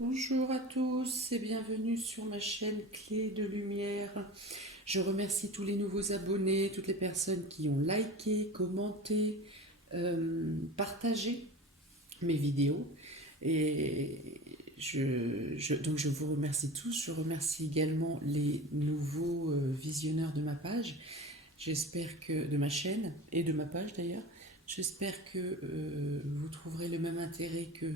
Bonjour à tous et bienvenue sur ma chaîne Clé de Lumière. Je remercie tous les nouveaux abonnés, toutes les personnes qui ont liké, commenté, partagé mes vidéos. Et donc je vous remercie tous. Je remercie également les nouveaux visionneurs de ma page. J'espère que de ma chaîne et de ma page d'ailleurs. J'espère que vous trouverez le même intérêt que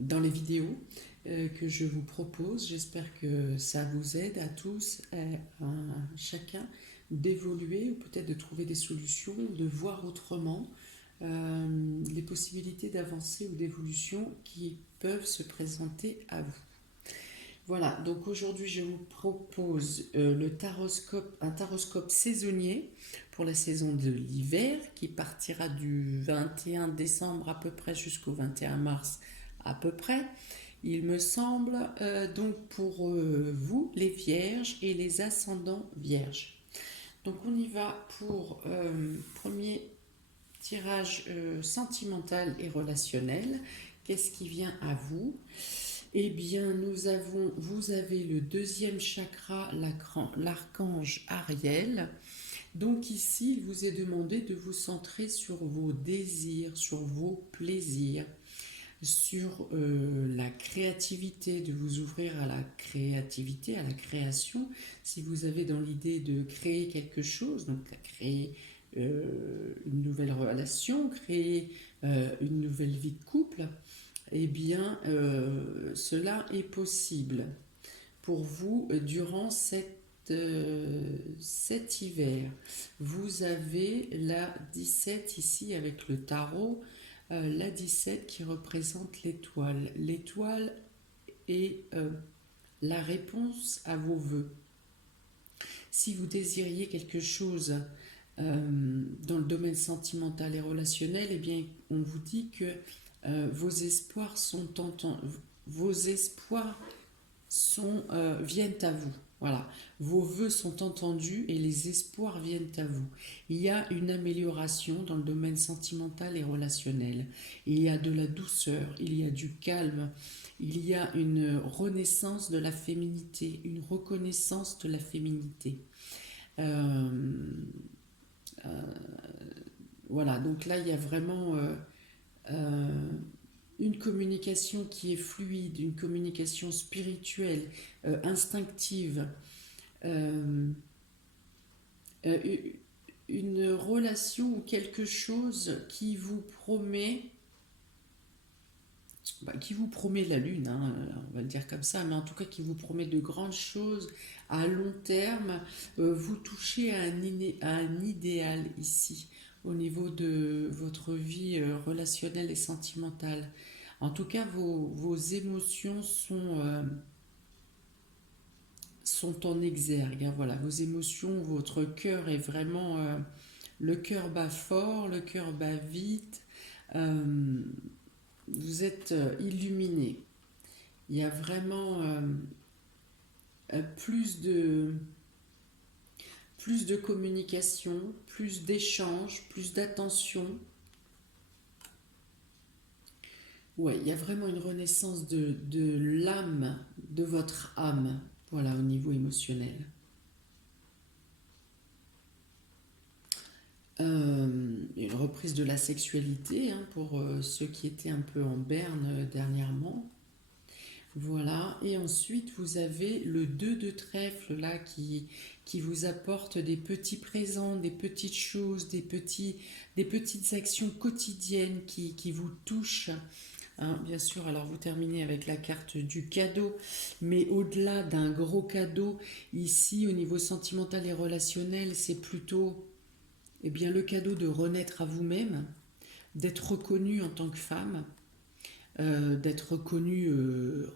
dans les vidéos que je vous propose. J'espère que ça vous aide à tous, à chacun d'évoluer ou peut-être de trouver des solutions, de voir autrement les possibilités d'avancer ou d'évolution qui peuvent se présenter à vous. Voilà, donc aujourd'hui je vous propose un taroscope saisonnier pour la saison de l'hiver qui partira du 21 décembre à peu près jusqu'au 21 mars à peu près. Il me semble donc pour vous les vierges et les ascendants vierges. Donc on y va pour premier tirage sentimental et relationnel. Qu'est-ce qui vient à vous? Eh bien, vous avez le deuxième chakra, l'archange Ariel. Donc ici, il vous est demandé de vous centrer sur vos désirs, sur vos plaisirs, sur la créativité, de vous ouvrir à la créativité, à la création. Si vous avez dans l'idée de créer quelque chose, donc créer une nouvelle relation, créer une nouvelle vie de couple, eh bien, cela est possible pour vous durant cet hiver. Vous avez la 17 ici avec le tarot, la 17 qui représente l'étoile. L'étoile est la réponse à vos vœux. Si vous désiriez quelque chose dans le domaine sentimental et relationnel, eh bien, on vous dit que vos espoirs viennent à vous. Voilà, vos vœux sont entendus et les espoirs viennent à vous. Il y a une amélioration dans le domaine sentimental et relationnel. Il y a de la douceur, il y a du calme, il y a une renaissance de la féminité, une reconnaissance de la féminité. Euh, euh, voilà, donc là, il y a vraiment euh, une communication qui est fluide, une communication spirituelle, instinctive, euh, euh, une relation ou quelque chose qui vous promet la lune, hein, on va le dire comme ça, mais en tout cas qui vous promet de grandes choses à long terme. Vous touchez à un idéal ici au niveau de votre vie relationnelle et sentimentale. En tout cas, vos émotions sont en exergue, hein, voilà, vos émotions, votre cœur est vraiment... le cœur bat fort, le cœur bat vite. euh, vous êtes illuminé. Il y a vraiment plus de communication, plus d'échanges, plus d'attention. Ouais, il y a vraiment une renaissance de l'âme, de votre âme, voilà, au niveau émotionnel. Une reprise de la sexualité hein, pour ceux qui étaient un peu en berne dernièrement. Voilà, et ensuite vous avez le 2 de trèfle là qui vous apporte des petits présents, des petites choses, des petites actions quotidiennes qui vous touchent. Hein, bien sûr, alors vous terminez avec la carte du cadeau, mais au-delà d'un gros cadeau, ici au niveau sentimental et relationnel, c'est plutôt eh bien, le cadeau de renaître à vous-même, d'être reconnu en tant que femme, d'être reconnu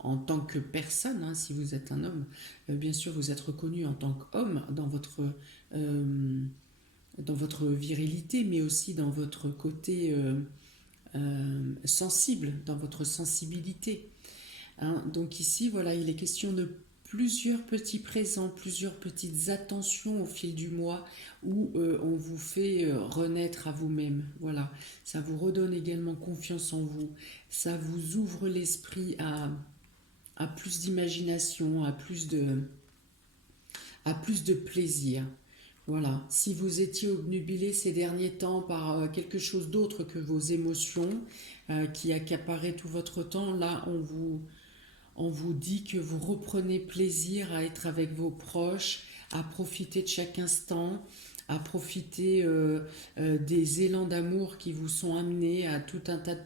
en tant que personne, hein, si vous êtes un homme. Bien sûr, vous êtes reconnu en tant qu'homme dans votre virilité, mais aussi dans votre côté sensible, dans votre sensibilité. Hein. Donc ici, voilà, il est question de plusieurs petits présents, plusieurs petites attentions au fil du mois où on vous fait renaître à vous-même. Voilà, ça vous redonne également confiance en vous, ça vous ouvre l'esprit à plus d'imagination, à plus de plaisir. Voilà, si vous étiez obnubilé ces derniers temps par quelque chose d'autre que vos émotions qui accaparaient tout votre temps, là on vous dit que vous reprenez plaisir à être avec vos proches, à profiter de chaque instant, à profiter des élans d'amour qui vous sont amenés à tout un tas de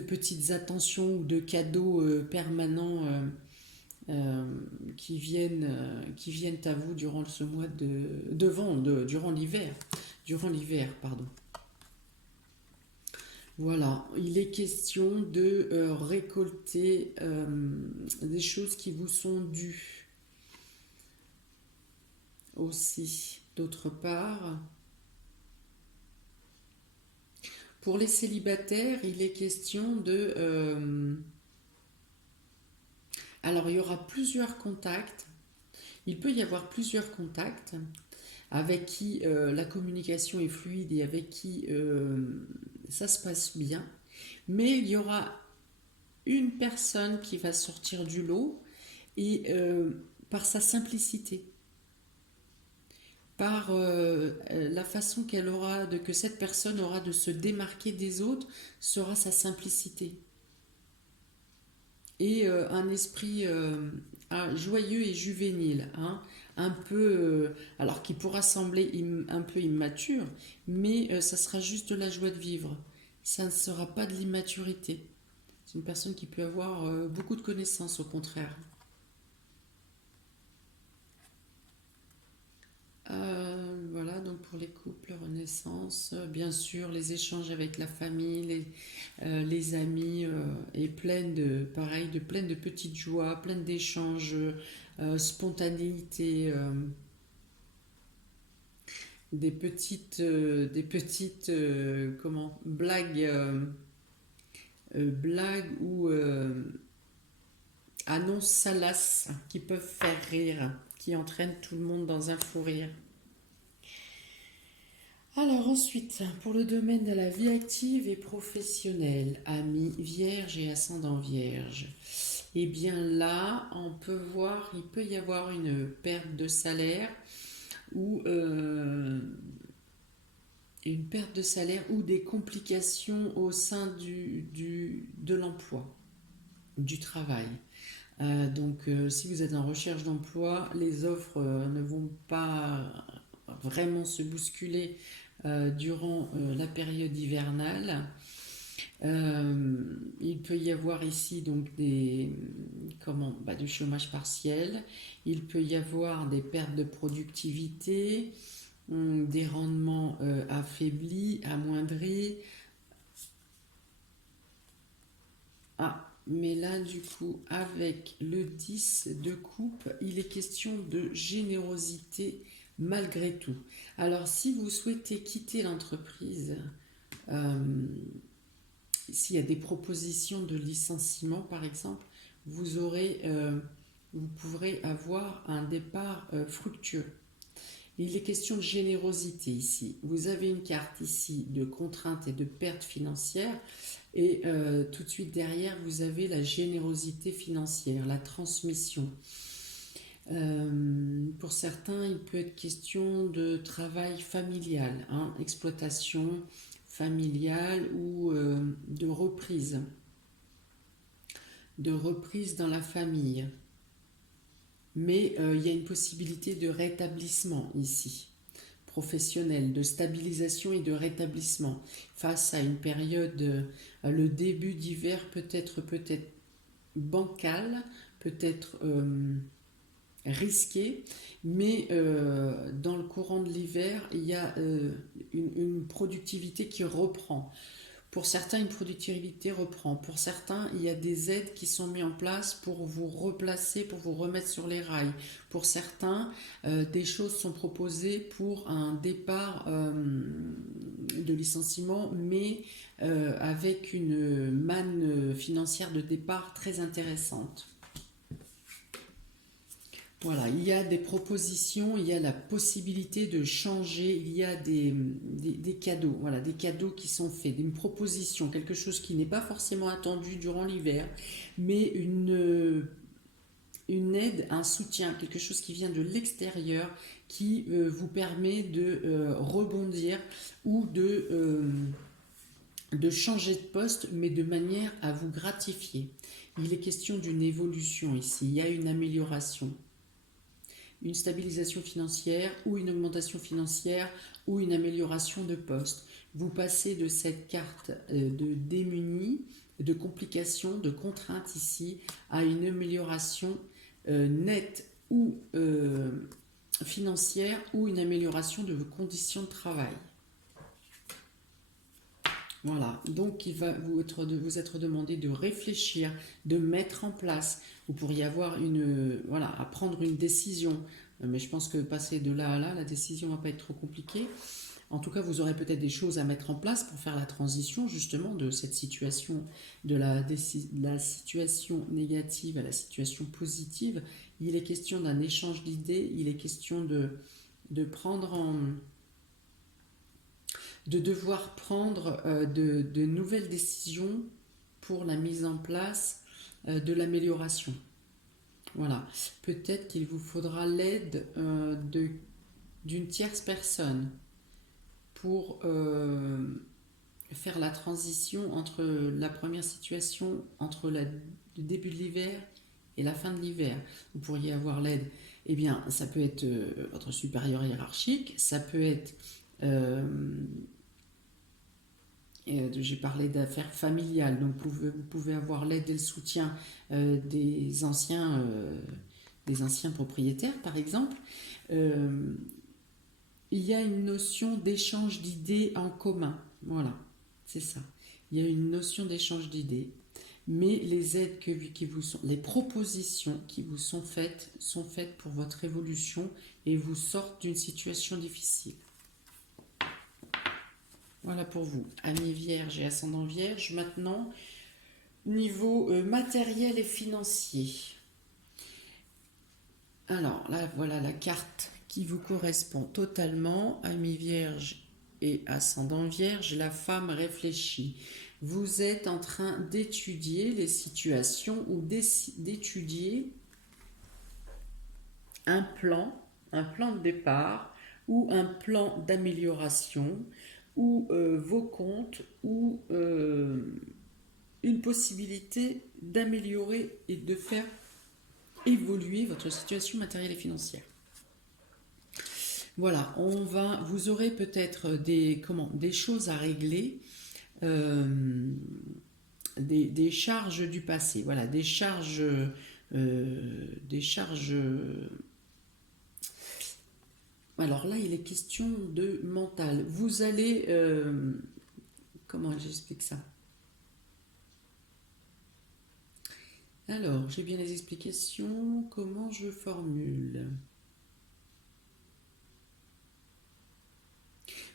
petites attentions ou de cadeaux permanents qui viennent à vous durant ce mois durant l'hiver, pardon. Voilà, il est question de récolter des choses qui vous sont dues aussi. D'autre part, pour les célibataires, il est question de... alors, il y aura plusieurs contacts. Il peut y avoir plusieurs contacts avec qui la communication est fluide et avec qui ça se passe bien. Mais il y aura une personne qui va sortir du lot et par sa simplicité, par la façon que cette personne aura de se démarquer des autres, sera sa simplicité. Et un esprit joyeux et juvénile, hein, un peu, alors qui pourra sembler un peu immature, mais ça sera juste de la joie de vivre. Ça ne sera pas de l'immaturité. C'est une personne qui peut avoir beaucoup de connaissances, au contraire. Voilà, donc pour les couples, renaissance, bien sûr, les échanges avec la famille, les amis, et pleine de petites joies, pleine d'échanges, spontanéité, blagues, blagues ou annonces salaces qui peuvent faire rire, qui entraînent tout le monde dans un fou rire. Alors ensuite, pour le domaine de la vie active et professionnelle, amis vierge et ascendant vierge, et bien là, on peut voir, il peut y avoir une perte de salaire ou des complications au sein de l'emploi, du travail. Si vous êtes en recherche d'emploi, les offres ne vont pas vraiment se bousculer durant la période hivernale. Il peut y avoir ici donc du chômage partiel. Il peut y avoir des pertes de productivité, des rendements affaiblis, amoindris. Mais là, du coup, avec le 10 de coupe, il est question de générosité malgré tout. Alors, si vous souhaitez quitter l'entreprise, s'il y a des propositions de licenciement, par exemple, vous pourrez avoir un départ fructueux. Il est question de générosité ici. Vous avez une carte ici de contraintes et de pertes financières et tout de suite derrière, vous avez la générosité financière, la transmission. Pour certains, il peut être question de travail familial, hein, exploitation familiale ou de reprise dans la famille. Mais il y a une possibilité de rétablissement ici, professionnel, de stabilisation et de rétablissement face à une période, le début d'hiver peut-être bancal, peut-être risqué, mais dans le courant de l'hiver, il y a une productivité qui reprend. Pour certains, une productivité reprend. Pour certains, il y a des aides qui sont mises en place pour vous replacer, pour vous remettre sur les rails. Pour certains, des choses sont proposées pour un départ de licenciement, mais avec une manne financière de départ très intéressante. Voilà, il y a des propositions, il y a la possibilité de changer, il y a des cadeaux, voilà, des cadeaux qui sont faits, une proposition, quelque chose qui n'est pas forcément attendu durant l'hiver, mais une aide, un soutien, quelque chose qui vient de l'extérieur, qui vous permet de rebondir ou de changer de poste, mais de manière à vous gratifier. Il est question d'une évolution ici, il y a une amélioration, une stabilisation financière ou une augmentation financière ou une amélioration de poste. Vous passez de cette carte de démuni, de complications, de contraintes ici, à une amélioration nette ou financière ou une amélioration de vos conditions de travail. Voilà, donc il va vous être demandé de réfléchir, de mettre en place. Vous pourriez avoir voilà, à prendre une décision, mais je pense que passer de là à là, la décision ne va pas être trop compliquée. En tout cas, vous aurez peut-être des choses à mettre en place pour faire la transition justement de cette situation, de la situation négative à la situation positive. Il est question d'un échange d'idées, il est question de prendre de devoir prendre de nouvelles décisions pour la mise en place de l'amélioration. Voilà. Peut-être qu'il vous faudra l'aide d'une tierce personne pour faire la transition entre la première situation, entre le début de l'hiver et la fin de l'hiver. Vous pourriez avoir l'aide. Eh bien, ça peut être votre supérieur hiérarchique, ça peut être j'ai parlé d'affaires familiales, donc vous pouvez avoir l'aide et le soutien des anciens propriétaires, par exemple. Il y a une notion d'échange d'idées en commun. Voilà, c'est ça. Il y a une notion d'échange d'idées, mais les aides qui vous sont, les propositions qui vous sont faites pour votre évolution et vous sortent d'une situation difficile. Voilà pour vous, amis vierge et ascendant vierge. Maintenant, niveau matériel et financier. Alors là, voilà la carte qui vous correspond totalement, amis vierge et ascendant vierge. La femme réfléchit. Vous êtes en train d'étudier les situations ou d'étudier un plan de départ ou un plan d'amélioration ou vos comptes ou une possibilité d'améliorer et de faire évoluer votre situation matérielle et financière. Voilà, vous aurez peut-être des choses à régler, des charges du passé, voilà, des charges. Alors là, il est question de mental. Vous allez, comment j'explique ça? Alors, j'ai bien les explications. Comment je formule?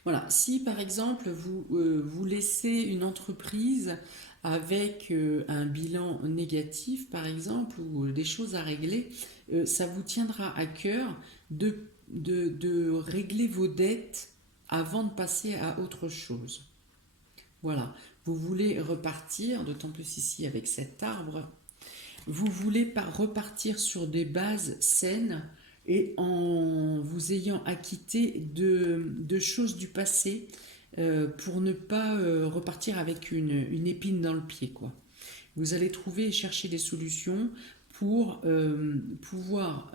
Voilà, si par exemple vous laissez une entreprise avec un bilan négatif par exemple ou des choses à régler, ça vous tiendra à cœur de régler vos dettes avant de passer à autre chose. Voilà, vous voulez repartir, d'autant plus ici avec cet arbre, vous voulez repartir sur des bases saines et en vous ayant acquitté de choses du passé pour ne pas repartir avec une épine dans le pied, quoi. Vous allez trouver et chercher des solutions pour pouvoir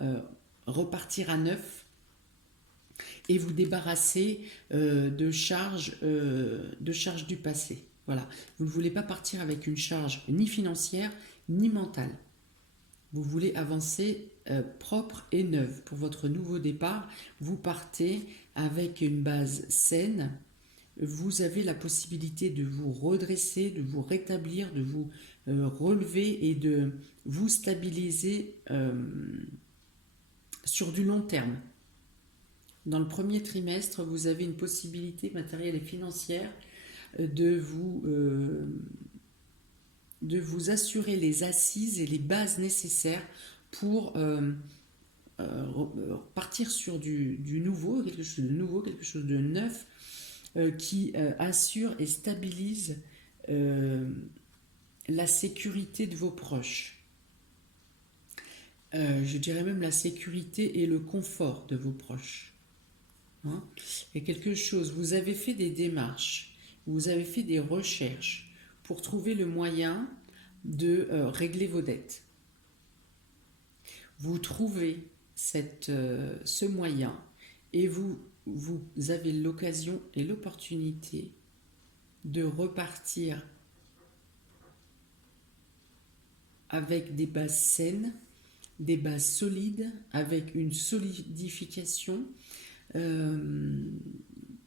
repartir à neuf et vous débarrasser de charges du passé. Voilà. Vous ne voulez pas partir avec une charge ni financière ni mentale. Vous voulez avancer propre et neuve. Pour votre nouveau départ, vous partez avec une base saine. Vous avez la possibilité de vous redresser, de vous rétablir, de vous relever et de vous stabiliser sur du long terme. Dans le premier trimestre, vous avez une possibilité matérielle et financière de vous assurer les assises et les bases nécessaires pour partir sur du nouveau, quelque chose de nouveau, quelque chose de neuf, qui assure et stabilise la sécurité de vos proches. Je dirais même la sécurité et le confort de vos proches. Hein. Il y a quelque chose, vous avez fait des démarches, vous avez fait des recherches pour trouver le moyen de régler vos dettes. Vous trouvez ce moyen et vous avez l'occasion et l'opportunité de repartir avec des bases saines, des bases solides, avec une solidification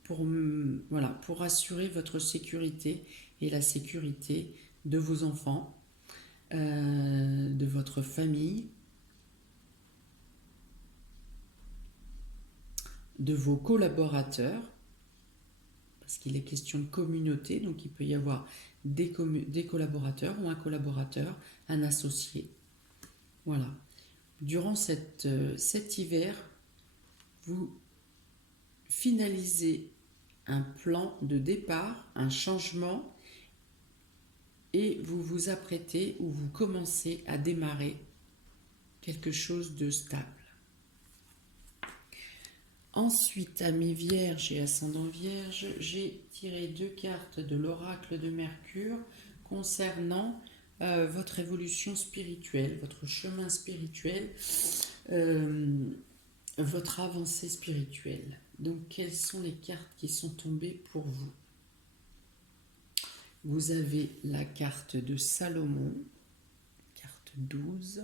pour assurer votre sécurité et la sécurité de vos enfants, de votre famille, de vos collaborateurs, parce qu'il est question de communauté, donc il peut y avoir des collaborateurs ou un collaborateur, un associé. Voilà. Durant cet hiver, vous finalisez un plan de départ, un changement, et vous vous apprêtez ou vous commencez à démarrer quelque chose de stable. Ensuite, amis vierges et ascendant vierge, j'ai tiré 2 cartes de l'oracle de Mercure concernant votre évolution spirituelle, votre chemin spirituel, votre avancée spirituelle. Donc, quelles sont les cartes qui sont tombées pour vous? Vous avez la carte de Salomon, carte 12,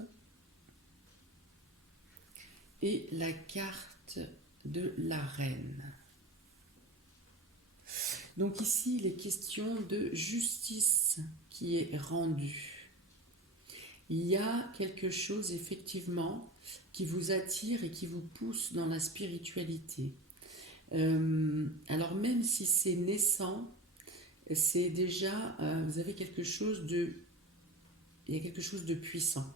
et la carte de la reine. Donc ici, il est question de justice qui est rendue. Il y a quelque chose effectivement qui vous attire et qui vous pousse dans la spiritualité. Alors même si c'est naissant, c'est déjà, vous avez quelque chose il y a quelque chose de puissant.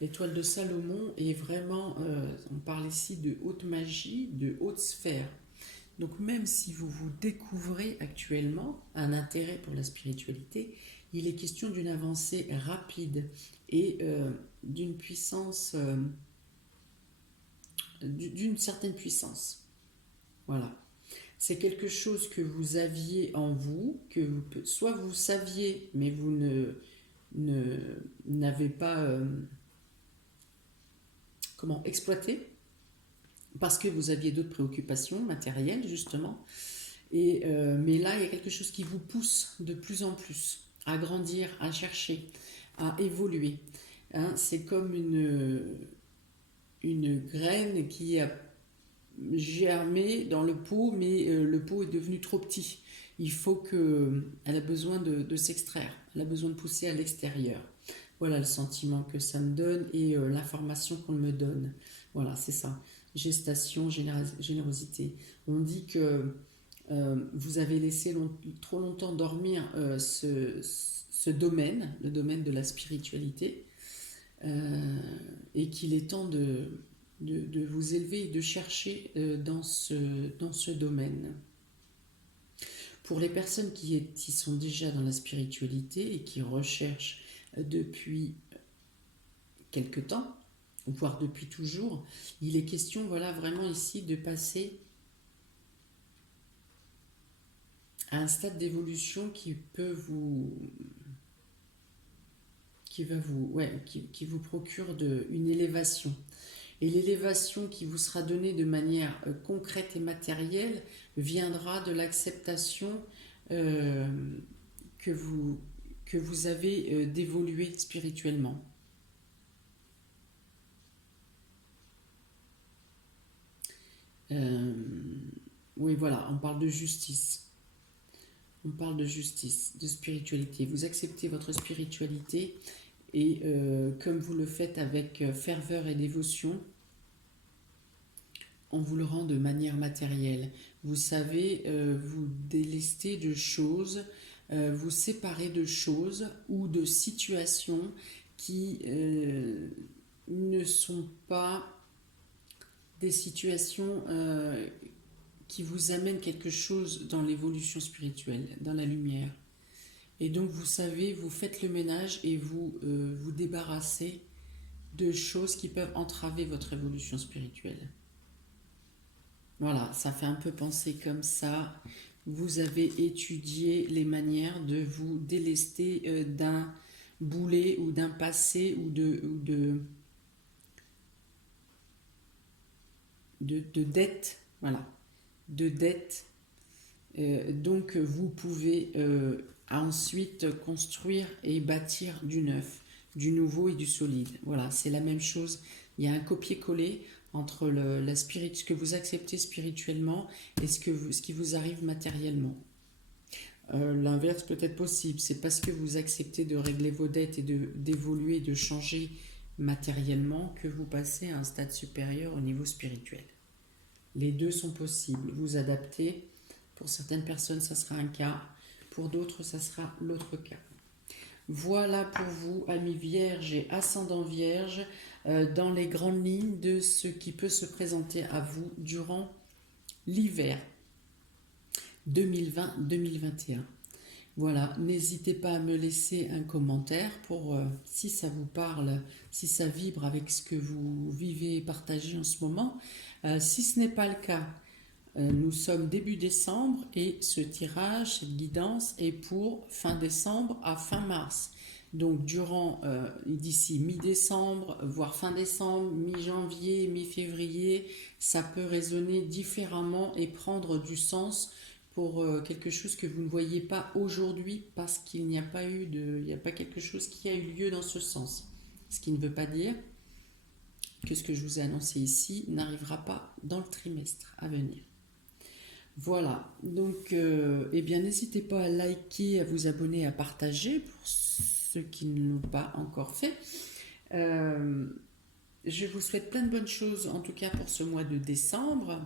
L'étoile de Salomon est vraiment, on parle ici de haute magie, de haute sphère. Donc même si vous vous découvrez actuellement un intérêt pour la spiritualité, il est question d'une avancée rapide et d'une puissance, d'une certaine puissance. Voilà. C'est quelque chose que vous aviez en vous, soit vous saviez, mais vous n'avez pas exploité, parce que vous aviez d'autres préoccupations matérielles, justement. Mais là, il y a quelque chose qui vous pousse de plus en plus à grandir, à chercher, à évoluer. Hein, c'est comme une graine qui a germé dans le pot, mais le pot est devenu trop petit. Elle a besoin de s'extraire, elle a besoin de pousser à l'extérieur. Voilà le sentiment que ça me donne et l'information qu'on me donne. Voilà, c'est ça. Gestation, générosité. On dit que vous avez laissé trop longtemps dormir ce domaine, le domaine de la spiritualité, et qu'il est temps de vous élever et de chercher dans ce domaine. Pour les personnes qui sont déjà dans la spiritualité et qui recherchent depuis quelque temps, voire depuis toujours, il est question, voilà, vraiment ici de passer à un stade d'évolution qui vous procure une élévation. Et l'élévation qui vous sera donnée de manière concrète et matérielle viendra de l'acceptation que vous avez d'évoluer spirituellement. Oui, voilà, on parle de justice. On parle de justice, de spiritualité. Vous acceptez votre spiritualité et comme vous le faites avec ferveur et dévotion, on vous le rend de manière matérielle. Vous savez vous délester de choses, vous séparer de choses ou de situations qui ne sont pas des situations qui vous amènent quelque chose dans l'évolution spirituelle, dans la lumière. Et donc vous savez, vous faites le ménage et vous vous débarrassez de choses qui peuvent entraver votre évolution spirituelle. Voilà, ça fait un peu penser comme ça. Vous avez étudié les manières de vous délester d'un boulet ou d'un passé ou de dette. Voilà, de dette. Donc vous pouvez ensuite construire et bâtir du neuf, du nouveau et du solide. Voilà, c'est la même chose. Il y a un copier-coller entre ce que vous acceptez spirituellement et ce qui vous arrive matériellement. L'inverse peut être possible. C'est parce que vous acceptez de régler vos dettes et d'évoluer, de changer matériellement que vous passez à un stade supérieur au niveau spirituel. Les deux sont possibles. Vous adaptez. Pour certaines personnes, ça sera un cas. Pour d'autres, ça sera l'autre cas. Voilà pour vous, amis vierges et ascendants vierges, dans les grandes lignes de ce qui peut se présenter à vous durant l'hiver 2020-2021. Voilà, n'hésitez pas à me laisser un commentaire pour si ça vous parle, si ça vibre avec ce que vous vivez et partagez en ce moment. Si ce n'est pas le cas, nous sommes début décembre et ce tirage, cette guidance est pour fin décembre à fin mars. Donc d'ici mi-décembre, voire fin décembre, mi-janvier, mi-février, ça peut résonner différemment et prendre du sens pour quelque chose que vous ne voyez pas aujourd'hui parce qu'il n'y a pas quelque chose qui a eu lieu dans ce sens. Ce qui ne veut pas dire que ce que je vous ai annoncé ici n'arrivera pas dans le trimestre à venir. Voilà, donc n'hésitez pas à liker, à vous abonner, à partager pour ceux qui ne l'ont pas encore fait. Je vous souhaite plein de bonnes choses, en tout cas pour ce mois de décembre,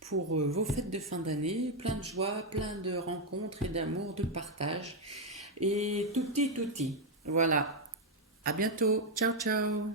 pour vos fêtes de fin d'année, plein de joie, plein de rencontres et d'amour, de partage. Et tutti. Voilà, à bientôt, ciao ciao.